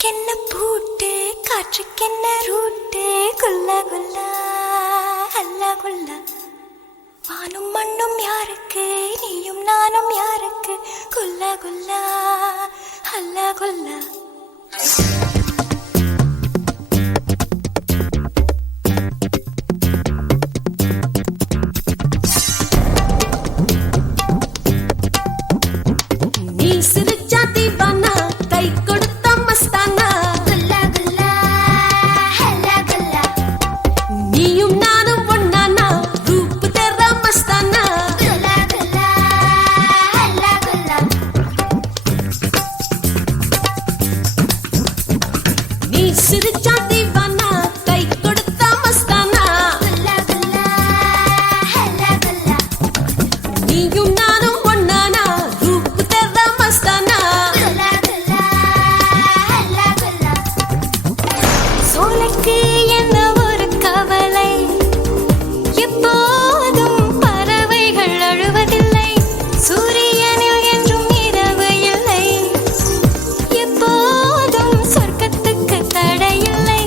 காத்துக்கென்ன பூட்டு காற்றுக்கென்ன ரூட்டு குல்லா குல்லா அல்லா குல்லா வானும் மண்ணும் யாருக்கு நீயும் நானும் யாருக்கு குல்லா குல்லா அல்லா குல்லா சொர்க்கத்துக்கு தடையில்லை.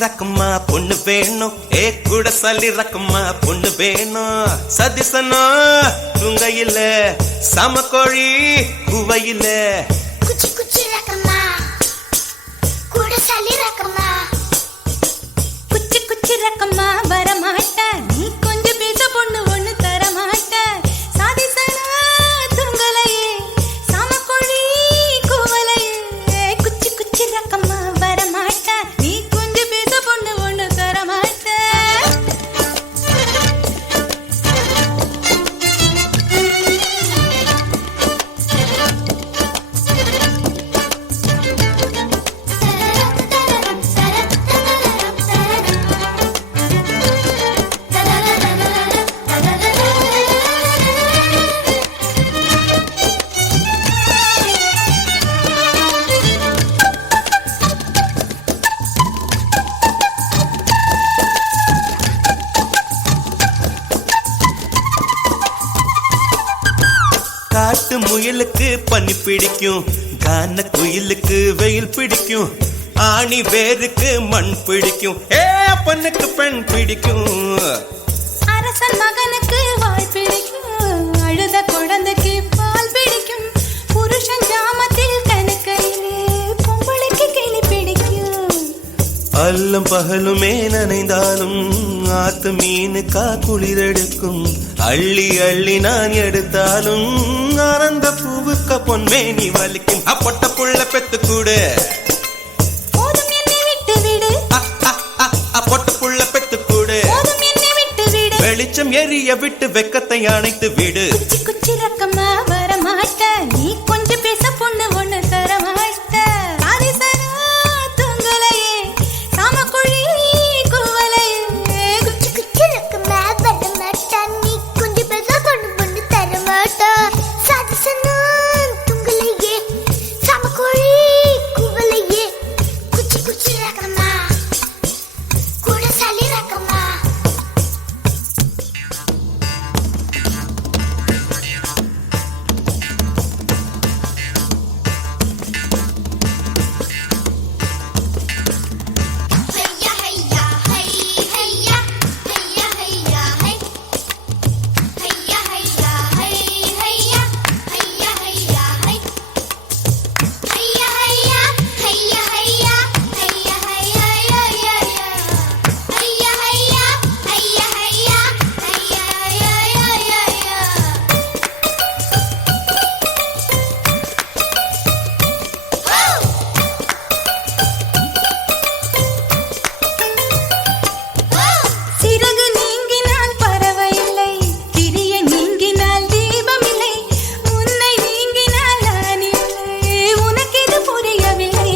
ரக்கம்மா பொண்ணு வேணும் ஏ கூட சல்லி ரக்கம்மா பொண்ணு வேணும் சதிசனா துங்கையில சமக்கோழி குவையில குச்சி குச்சி ரக்கம்மா கூட சல்லி ரக்கம்மா குச்சி குச்சி ரக்கம்மா வரமாட்ட நீ கொஞ்சம் பேச பொண்ணு ஒண்ணு தரமாட்ட சாதிசனா துங்கலையே சமக்கோழி குவலையே குச்சி குச்சி ரக்கம்மா வரமாட்ட நீ கொஞ்சம் பேச பொண்ணு ஒண்ணு தரமாட்ட காட்டு முயலுக்கு பனி பிடிக்கும் கான குயிலுக்கு வெயில் பிடிக்கும் ஆணி வேருக்கு மண் பிடிக்கும் ஏ பொண்ணுக்கு பெண் பிடிக்கும் அரசன் மகனுக்கு வாய் பிடிக்கும் அழுத குழந்தைக்கு பால் பிடிக்கும் புருஷன் ஜாமத்தில் கணக்கையிலே பொம்பளைக்கு கிளி பிடிக்கும் அல்லும் பகலுமே நனைந்தாலும் ஆத்து மீனுக்கா குளிரெடுக்கும் அள்ளி அள்ளி நான் எடுத்தாலும் ஆனந்த பூவுக்க பொன்மேனி வலிக்கும் அப்பொட்ட புள்ள பெத்து கூடு போதும் என்னை விட்டு விடு பொட்ட புள்ள பெத்து கூடு போதும் என்னை விட்டு விடு வெளிச்சம் எரிய விட்டு வெக்கத்தை அணைத்து விடு குச்சி குச்சி ரக்கம்மா வரமாட்ட நீ கொஞ்சம் பேச பொண்ணு ஒண்ணு தரமாட்ட ஆதிசனா துங்கலையே சாமக்குழி குவலையே குச்சி குச்சி ரக்கம்மா வரமாட்ட நீ கொஞ்சம் பேச பொண்ணு ஒண்ணு தரமாட்ட சாதிசனா துங்கலையே சாமக்குழி குவலையே குச்சி குச்சி ரக்கம்மா கூட சலி Rakkamma Hayya hayya hay hayya hayya hayya hay hayya hayya hay hayya hayya hayya hay hayya hayya hayya hayya hayya hayya ya ya ya hayya hayya hayya hayya hayya ya ya ya ya சிறகு நீங்கினால் பறவை இல்லை திரிய நீங்கினால் தீபம் இல்லை உன்னை நீங்கினால் நான் இல்லை உனக்கு இது புரியவில்லை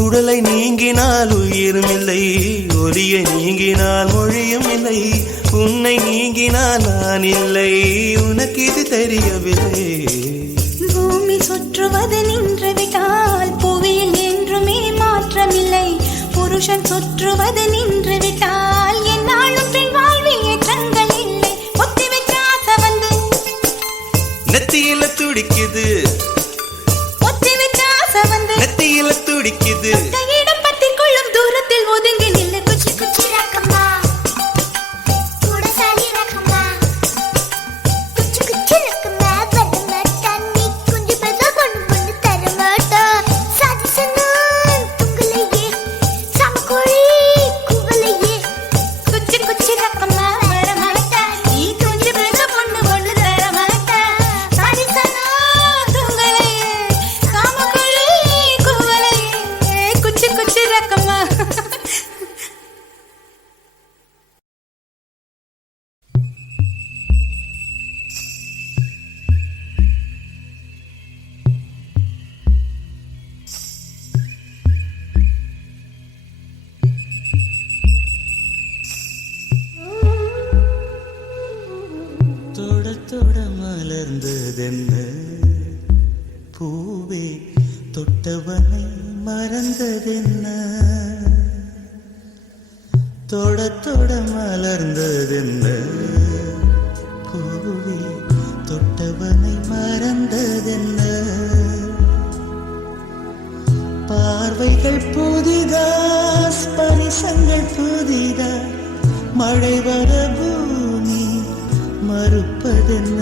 உடலை நீங்கினால் உயிரும் இல்லை ஒலியை நீங்கினால் மொழியும் இல்லை உன்னை நீங்கினால் நான் இல்லை உனக்கு இது தெரியவில்லை பூமி சுற்றுவது நின்று விட்டால் புவியில் என்றுமே மாற்றமில்லை புருஷன் சுற்றுவது நின்று விட்டால் என்னாலும் பெண் வாழ்வில் ஏற்றங்கள் இல்லை ஒத்தி வச்ச ஆசை வந்து நெத்தியில துடிக்குது ஒத்தி வச்ச ஆசை வந்து நெத்தியில துடிக்குது கையிடம் பத்திக் கொள்ளும் தூரத்தில் ஒதுங்கி நில்லு குச்சி குச்சி ரக்கம்மா கூட சலி ரக்கம்மா குச்சி குச்சி ரக்கம்மா வரமாட்டா நீ கொஞ்சம் பேச பொண்ணு ஒண்ணு தரமாட்டா சாதிசனா துங்கலையே சமக்கோழி குவலையே குச்சி குச்சி ரக்கம்மா வரமாட்டா நீ கொஞ்சம் பேச பொண்ணு ஒண்ணு தரமாட்டா சாதிசனா துங்கலையே சமக்கோழி குவலையே குச்சி குச்சி ரக்கம்மா தொட தொட மலர்ந்ததென்ன பூவே தொட்டவனை மறந்ததென்ன தொட தொட மலர்ந்ததென்ன பூவே தொட்டவனை மறந்ததென்ன பார்வைகள் புதிதா ஸ்பரிசம் ஸ்பரிசங்கள் புதிதா மழை வர பூமி மறுப்பதென்ன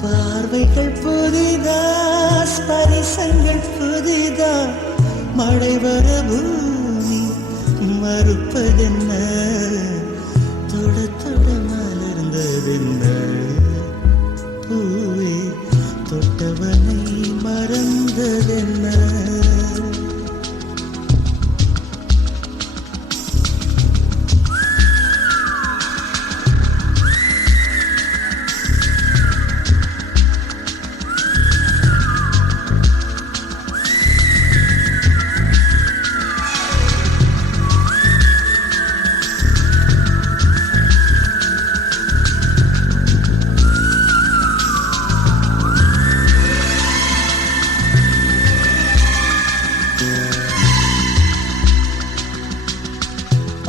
பார்வைகள் புதிதா ஸ்பரிசங்கள் புதிதா மழை வர பூமி மறுப்பதென்ன தொட தொட மலர்ந்ததென்ன பூவே தொட்டவனை மறந்ததென்ன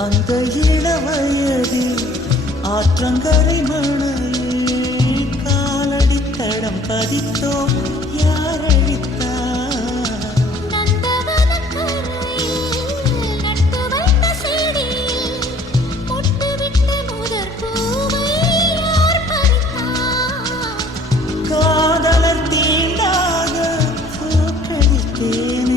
அந்த இளவயதில் ஆற்றங்கரை மணலில் காலடி தடம் பதித்தோம் யார் அழித்தார் காதலர் தீண்டாத பூக்களித்தேனில்லை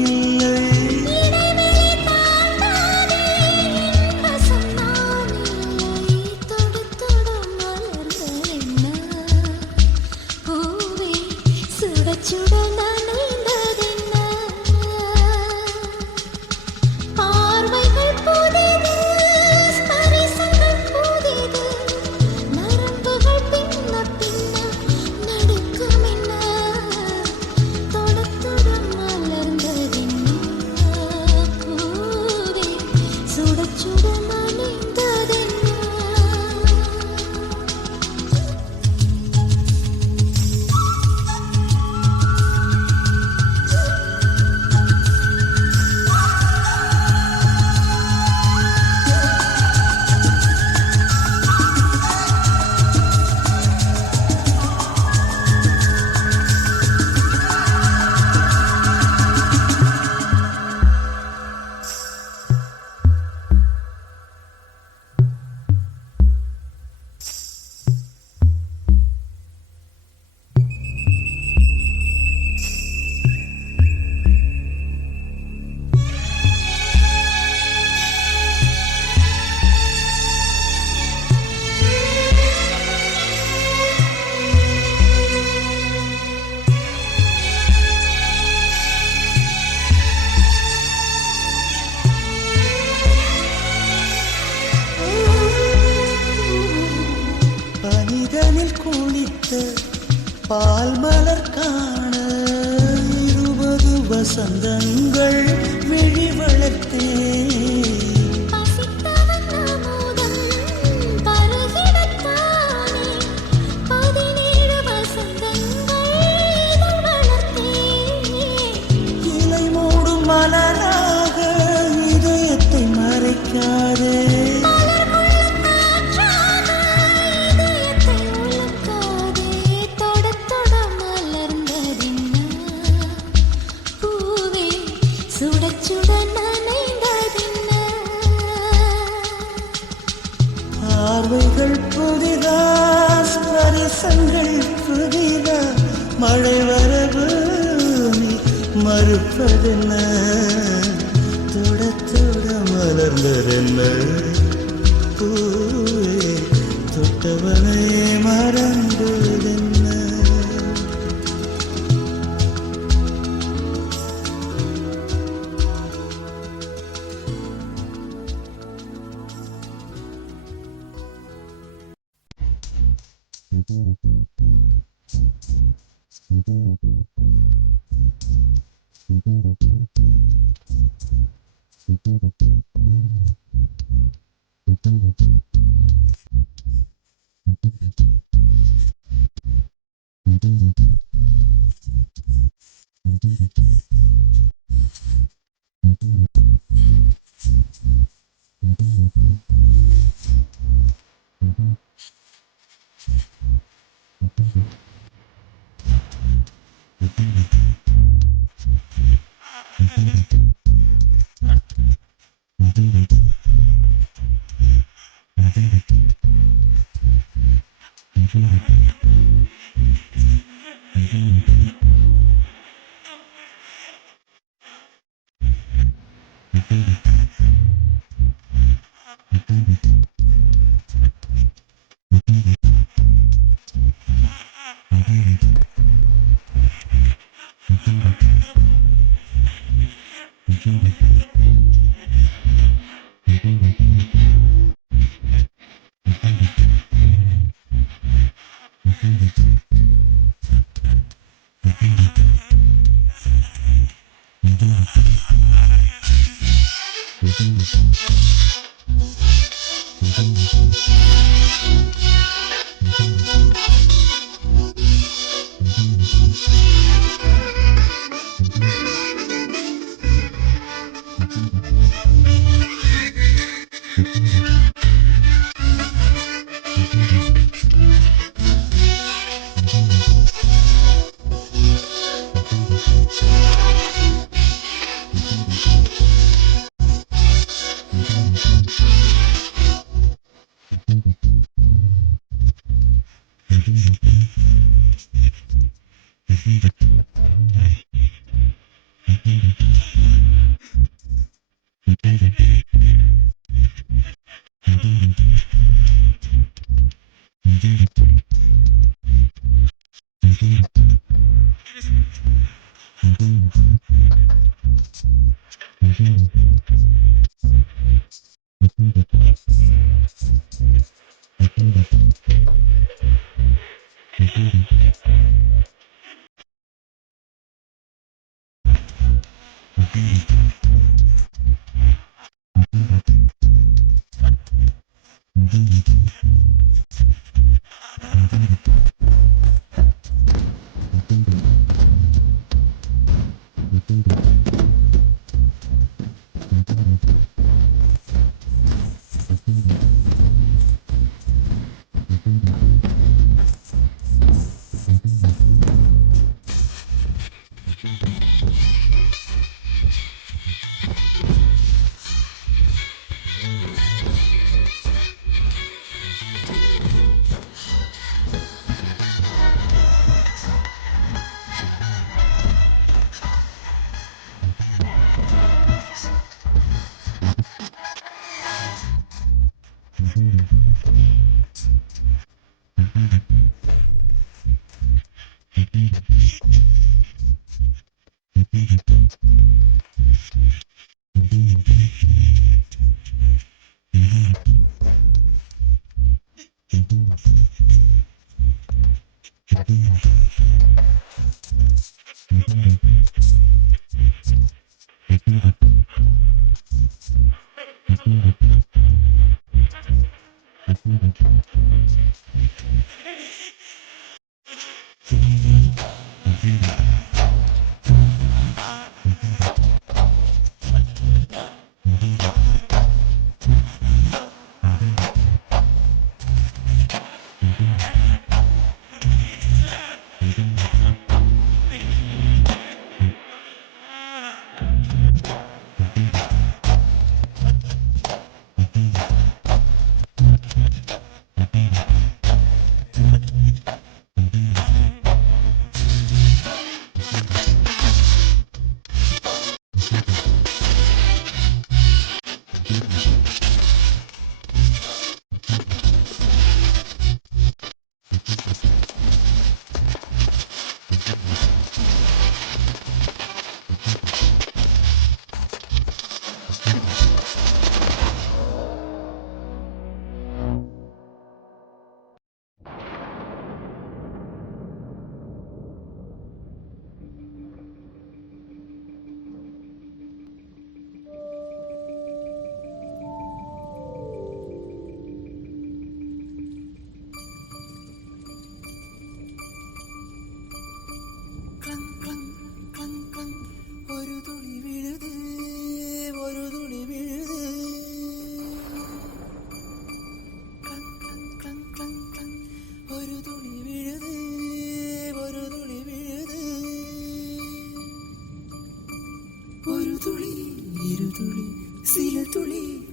பால் மலர் காண 20 வசந்தங்கள் விழி வளர்த்தே இலை மூடும் மலராக இதயத்தை மறைக்காதே பார்வைகள் புதிதா ஸ்பரிசங்கள் புதிதா மழை வர பூமி மறுப்பதென்ன தொட தொட மலர்ந்ததென்ன பூவே தொட்டவனை மறந்ததென்ன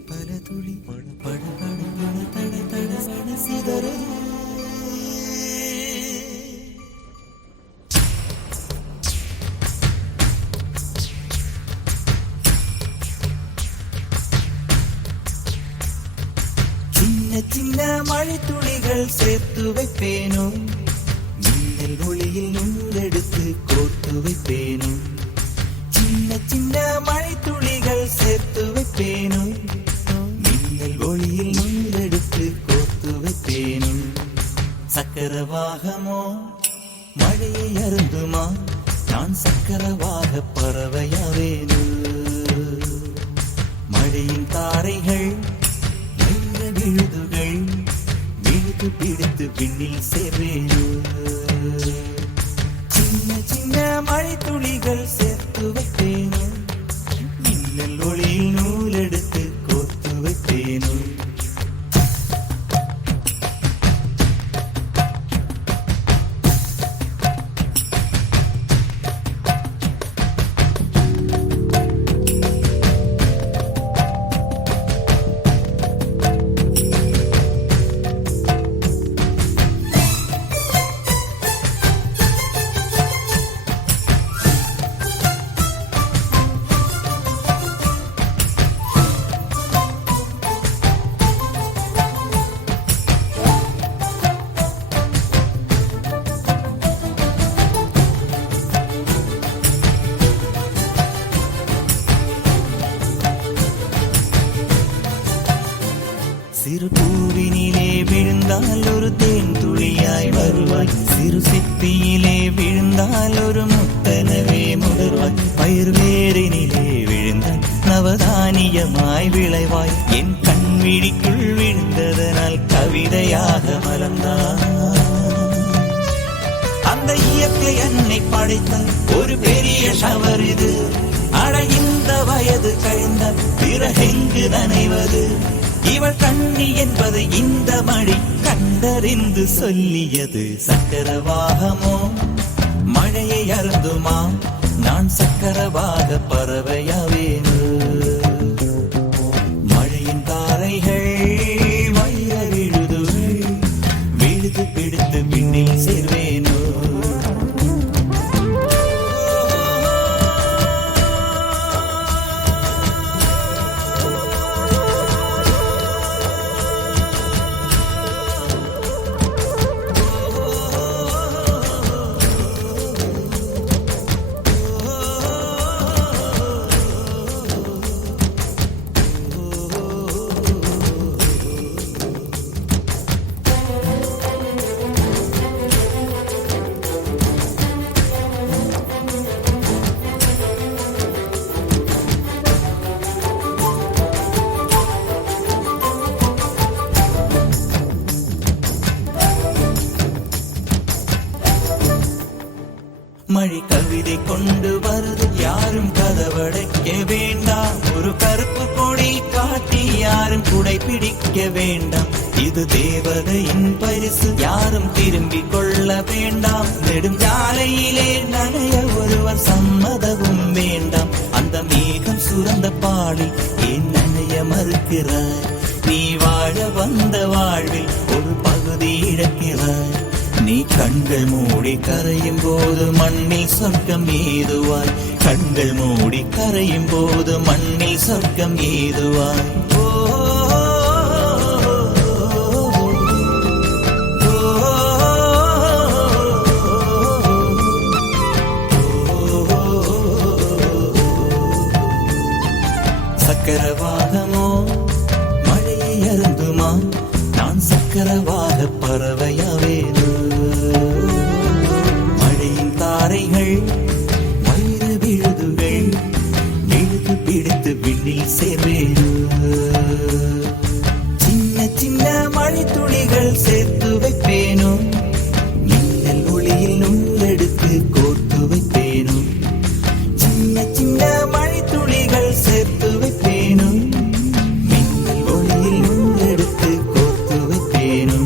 பல துளி பட பட பட தட தட மன சிதற மழை துளிகள் சேர்த்து வைப்பேனோ மின்னல் ஒளியில் நூலெடுத்து கோர்த்து வைப்பேனோ சின்ன சின்ன மழை துளிகள் சேர்த்து வைப்பேனோ மின்னல் ஒளியில் நூலெடுத்து கோர்த்து வைப்பேனோ சக்கரவாகமோ மழையை அருந்துமா நான் சக்கரவாக பறவையாவேனோ மழையின் தாரைகள் விழுதுகள் விழுது பிடித்து விண்ணில் சேர்வேனோ சின்ன சின்ன மழை துளிகள் சேர்த்து வைப்பேனோ மின்னல் ஒளியில் நூலெடுத்து கோர்த்து வைப்பேனோ சிறு பூவினிலே விழுந்தால் ஒரு தேன் துளியாய் வருவாய் சிறு சிப்பியிலே விழுந்தால் ஒரு முத்தனவே முடர்வாய் பயிர் வேரினிலே விழுந்தால் நவதானியமாய் விளைவாய் என் கண் விழிக்குள் விழுந்ததனால் கவிதையாக மலர்ந்தாய் அந்த இயற்கை என்னை படைத்தால் ஒரு பெரிய ஷவர் இது அட இந்த வயது கழிந்தால் பிறகெங்கு நனைவது இவள் கண்ணி என்பது இந்த மழை கண்டறிந்து சொல்லியது சக்கரவாகமோ மழையை அருந்துமா நான் சக்கரவாக பறவையாவேனோ மழையின் தாரைகள் வைர விழுதுகள் விழுது பிடித்து விண்ணில் சேர்வேனோ மழை கவிதை கொண்டு வருது யாரும் கதவடைக்க வேண்டாம் ஒரு கருப்பு கொடி காட்டி யாரும் குடை பிடிக்க வேண்டாம் இது தேவதையின் பரிசு யாரும் திரும்பிக் கொள்ள வேண்டாம் நெடுஞ்சாலையிலே நனைய ஒருவர் சம்மதமும் வேண்டாம் அந்த மேகம் சுரந்த பாடில் ஏன் நனைய மறுக்கிறாய் நீ வாழ வந்த வாழ்வில் ஒரு பகுதி இழக்கிறாய் நீ கண்கள் மூடி கரையும் போது மண்ணில் சொர்க்கம் ஏதுவாய் கண்கள் மூடி கரையும் போது மண்ணில் சொர்க்கம் ஏதுவாய் சக்கரவாகமோ மழையை அருந்துமா நான் சக்கரவாக பறவையாவேனோ மழையின் தாரைகள் வைர விழுதுகள் விழுது பிடித்து விண்ணில் சேர்வேனோ சின்ன சின்ன மழை துளிகள் சேர்த்து வைப்பேனோ மின்னல் ஒளியில் நூலெடுத்து கோர்த்து வைப்பேனோ சின்ன சின்ன மழை துளிகள் சேர்த்து வைப்பேனோ மின்னல் ஒளியில் நூலெடுத்து கோர்த்து வைப்பேனோ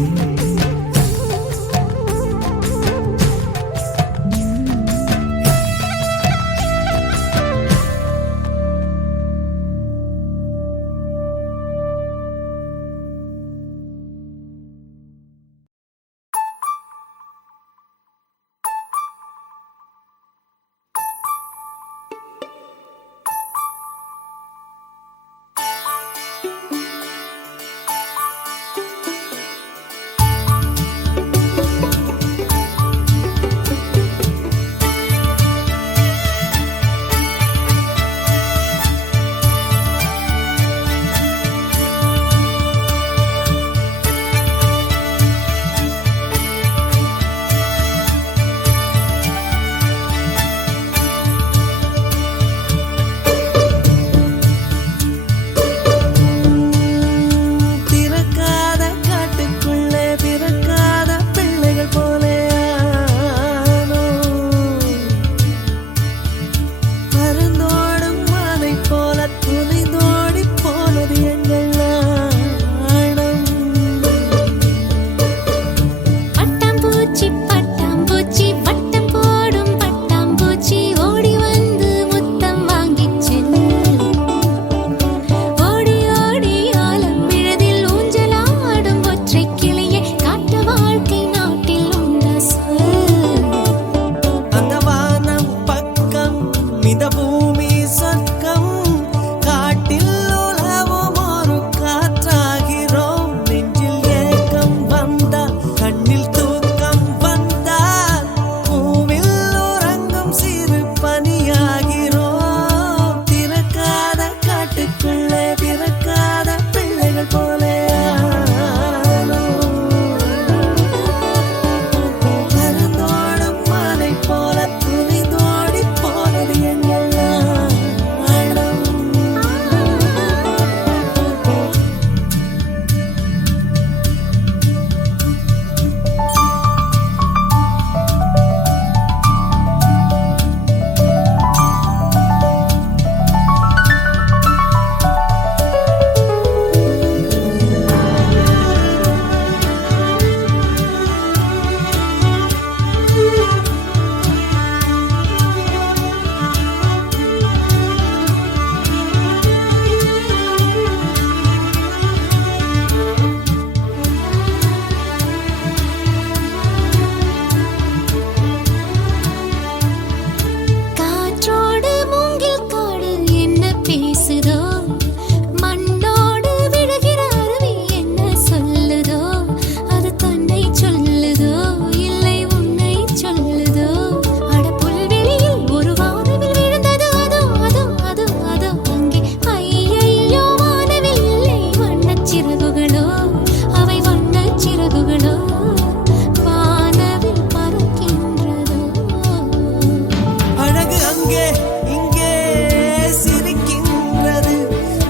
அங்கே இங்கே சிரிக்கின்றது,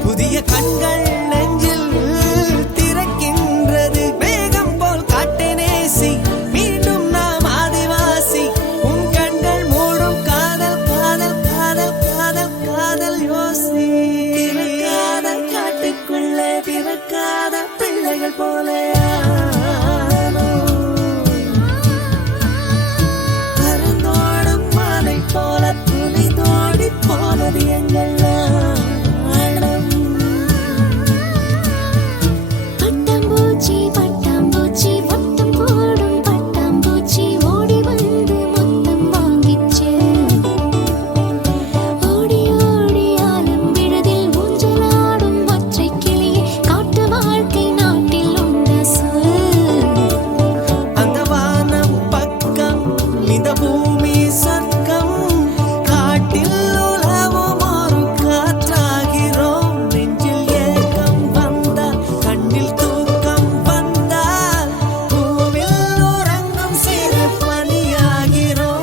புதிய கண்கள் நெஞ்சில் திறக்கின்றது. மேகம் போல் காட்டை நேசி, மீண்டும் நாம் ஆதிவாசி. உன் கண்கள் மூடும் காதல் காதல் காதல் காதல் காதல் யோசி. திறக்காத காட்டுக்குள்ளே பிறக்காத பிள்ளைகள் போல பறந்தோடும் மாலை போல துணி தோடி போனது எங்கள் நாணம். பட்டாம்பூச்சி பட்டாம்பூச்சி பட்டம் போடும் பட்டாம்பூச்சி ஓடி வந்து மொத்தம் வாங்கிச்சு. ஓடி ஓடி ஆலம் விழுதில் ஊஞ்சலாடும் ஒற்றை கிளியே, காட்டு வாழ்க்கை நாட்டில் உண்ட சொல். அந்த வானம் பக்கம் இந்த பூமி சொர்க்கம், காட்டில் உலவும் ஒரு காற்றாகிறோம். நெஞ்சில் ஏக்கம் வந்தால், கண்ணில் தூக்கம் வந்தால், பூவில் உறங்கும் சிறு பனியாகிறோம்.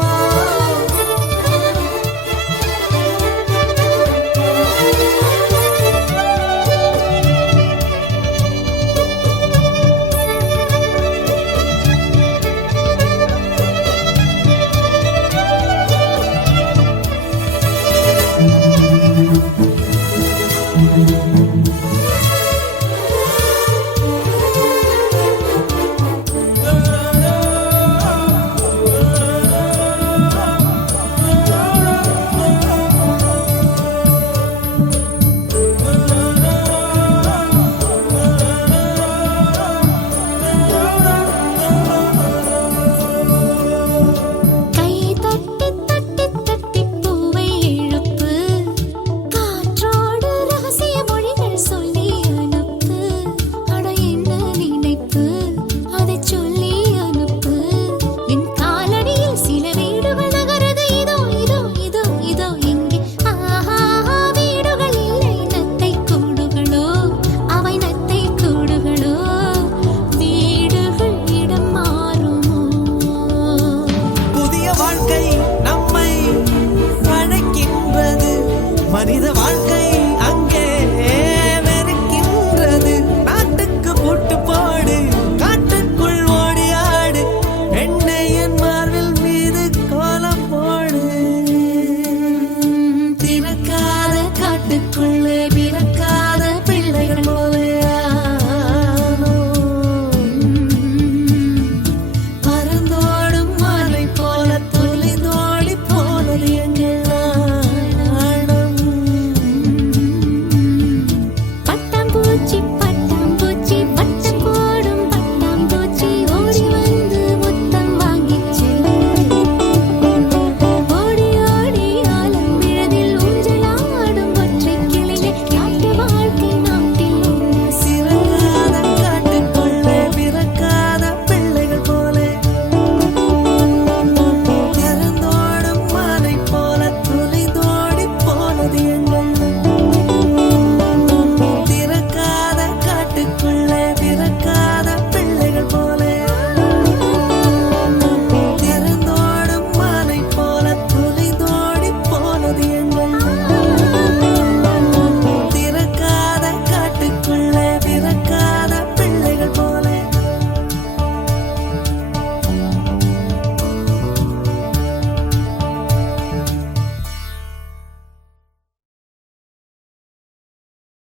கை தட்டி தட்டி தட்டி பூவை இழுப்பு, காற்றோடு ரகசிய மொழிகள் சொல்லி அனுப்பு. அட என்ன நினைப்பு, அதைச் சொல்லி அனுப்பு. என் காலடியில் சில வீடுகள் நகருது, இதோ இதோ இதோ இதோ இங்கே. ஆஹா, வீடுகள் இல்லை நத்தை கூடுகளோ, அவை நத்தை கூடுகளோ. வீடுகள் இடம் மாறுமோ? புதிய வாழ்க்கை நம்மை அழைக்கின்றது, மனித